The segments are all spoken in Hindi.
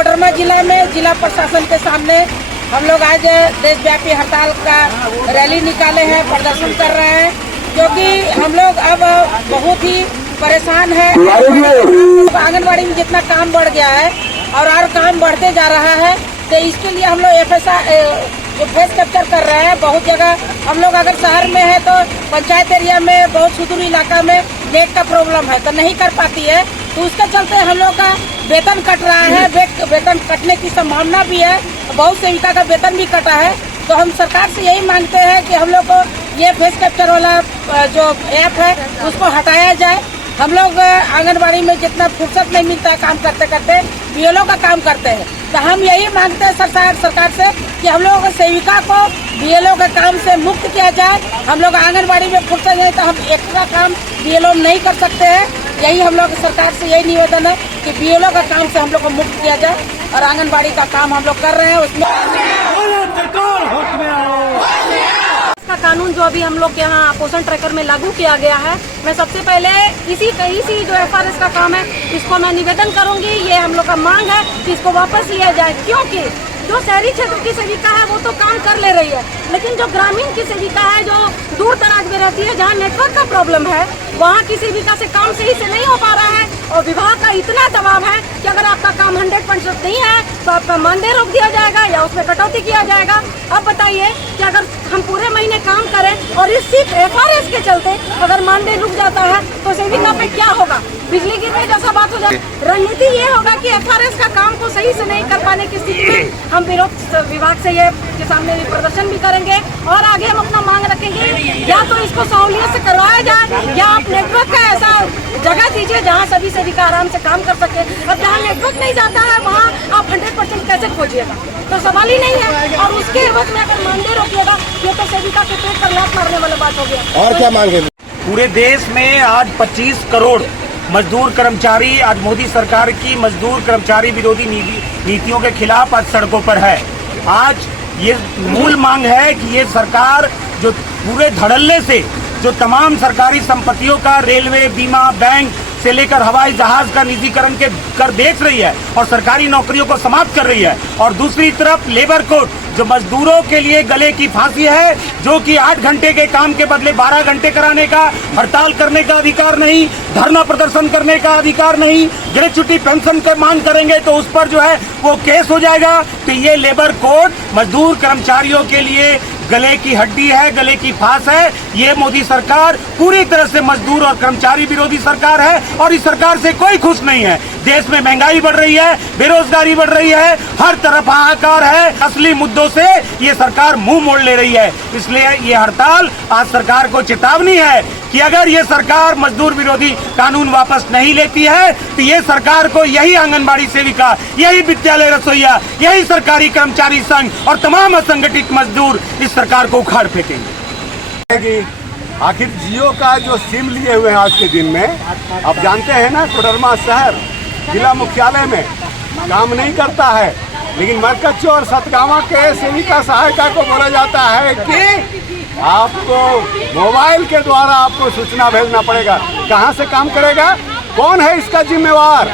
कोडरमा जिला में जिला प्रशासन के सामने हम लोग आज देशव्यापी हड़ताल का रैली निकाले हैं, प्रदर्शन कर रहे हैं, क्योंकि हम लोग अब बहुत ही परेशान है। आंगनबाड़ी में जितना काम बढ़ गया है और काम बढ़ते जा रहा है, तो इसके लिए हम लोग फेस कैप्चर कर रहे हैं। बहुत जगह हम लोग अगर शहर में है तो पंचायत एरिया में बहुत सुदूर इलाका में नेट का प्रॉब्लम है तो नहीं कर पाती है, तो उसके चलते हम लोग का वेतन कट रहा है। वेतन कटने की संभावना भी है, बहुत सेविका का वेतन भी कटा है। तो हम सरकार से यही मांगते हैं कि हम लोग को ये फेस कैप्चर वाला जो ऐप है उसको हटाया जाए। हम लोग आंगनबाड़ी में जितना फुर्सत नहीं मिलता है काम करते करते, बीएलओ का काम करते हैं, तो हम यही मांगते हैं सरकार से कि हम लोग सेविका को बीएलओ के काम से मुक्त किया जाए। हम लोग आंगनबाड़ी में फुर्सत नहीं तो हम एक्स्ट्रा काम बीएलओ नहीं कर सकते हैं। यही हम लोग सरकार से यही निवेदन है कि बीएलओ का काम से हम लोग को मुक्त किया जाए और आंगनबाड़ी का काम हम लोग कर रहे हैं उसमें का कानून जो अभी हम लोग के यहाँ पोषण ट्रैकर में लागू किया गया है, मैं सबसे पहले इसी जो एफआरएस का काम है इसको मैं निवेदन करूंगी। ये हम लोग का मांग है कि इसको वापस लिया जाए, क्योंकि जो शहरी क्षेत्र की सेविका है वो तो काम कर ले रही है, लेकिन जो ग्रामीण की सेविका है जो दूर दराज में रहती है, जहाँ नेटवर्क का प्रॉब्लम है, वहाँ की सेविका से काम सही से नहीं हो पा रहा है और विभाग का इतना दबाव है कि अगर आपका काम 100% नहीं है तो आपका मानदेय रोक दिया जाएगा या उसमें कटौती किया जाएगा। अब बताइए कि अगर हम पूरे महीने काम करें और इस सिर्फ एफआरएस के चलते अगर मानदेय रुक जाता है तो सेविका पे क्या होगा? बिजली गिरने जैसा बात हो जाए। रणनीति ये होगा कि एफआरएस का काम को सही से नहीं कर पाने की स्थिति में हम विरोध विभाग से ये के सामने प्रदर्शन भी करेंगे और आगे हम अपना मांग रखेंगे, या तो इसको सहूलियत से करवाया जाए या आप नेटवर्क का ऐसा जगह दीजिए जहाँ सभी सेविका आराम से काम कर सके। अब जहाँ नेटवर्क नहीं जाता है वहाँ आप 100% कैसे खोजिएगा? तो सवाल ही नहीं है। और उसके एवज में अगर मानदेय रोकिएगा ये तो सेविका के पेट पर लात मारने वाला बात हो गया। और क्या मांगे? पूरे देश में आज 25 करोड़ मजदूर कर्मचारी आज मोदी सरकार की मजदूर कर्मचारी विरोधी नीतियों के खिलाफ आज सड़कों पर है। आज ये मूल मांग है कि ये सरकार जो पूरे धड़ल्ले से जो तमाम सरकारी संपत्तियों का रेलवे, बीमा, बैंक से लेकर हवाई जहाज का निजीकरण के कर देख रही है और सरकारी नौकरियों को समाप्त कर रही है, और दूसरी तरफ लेबर कोड जो मजदूरों के लिए गले की फांसी है, जो कि 8 घंटे के काम के बदले 12 घंटे कराने का, हड़ताल करने का अधिकार नहीं, धरना प्रदर्शन करने का अधिकार नहीं, ग्रेच्युटी पेंशन के मांग करेंगे तो उस पर जो है वो केस हो जाएगा। तो ये लेबर कोड मजदूर कर्मचारियों के लिए गले की हड्डी है, गले की फांस है। ये मोदी सरकार पूरी तरह से मजदूर और कर्मचारी विरोधी सरकार है और इस सरकार से कोई खुश नहीं है। देश में महंगाई बढ़ रही है, बेरोजगारी बढ़ रही है, हर तरफ हाहाकार है। असली मुद्दों से ये सरकार मुंह मोड़ ले रही है। इसलिए ये हड़ताल आज सरकार को चेतावनी है कि अगर ये सरकार मजदूर विरोधी कानून वापस नहीं लेती है तो ये सरकार को यही आंगनबाड़ी सेविका, यही विद्यालय रसोईया, यही सरकारी कर्मचारी संघ और तमाम असंगठित मजदूर इस सरकार को उखाड़ फेंकेंगे। आखिर जियो का जो सिम लिए हुए हैं आज के दिन में, अब जानते हैं ना, कोडरमा शहर जिला मुख्यालय में काम नहीं करता है, लेकिन मरकच्चो और सतगावा के सेविका सहायिका को बोला जाता है कि आपको मोबाइल के द्वारा आपको सूचना भेजना पड़ेगा। कहाँ से काम करेगा? कौन है इसका जिम्मेवार?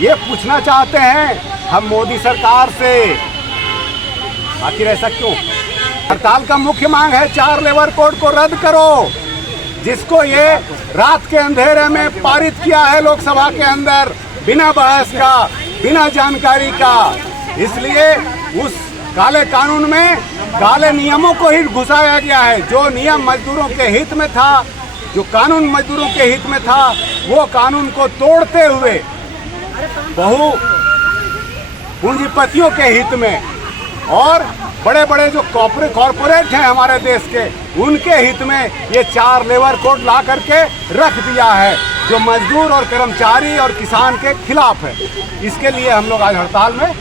ये पूछना चाहते हैं हम मोदी सरकार से। आखिर ऐसा क्यों? हड़ताल का मुख्य मांग है 4 लेबर कोड को रद्द करो, जिसको ये रात के अंधेरे में पारित किया है लोकसभा के अंदर बिना बहस का, बिना जानकारी का। इसलिए उस काले कानून में काले नियमों को ही घुसाया गया है। जो नियम मजदूरों के हित में था, जो कानून मजदूरों के हित में था, वो कानून को तोड़ते हुए बहु पूंजीपतियों के हित में और बड़े बड़े जो कॉर्पोरेट हैं हमारे देश के, उनके हित में ये 4 लेबर कोड ला करके रख दिया है, जो मजदूर और कर्मचारी और किसान के खिलाफ है। इसके लिए हम लोग आज हड़ताल में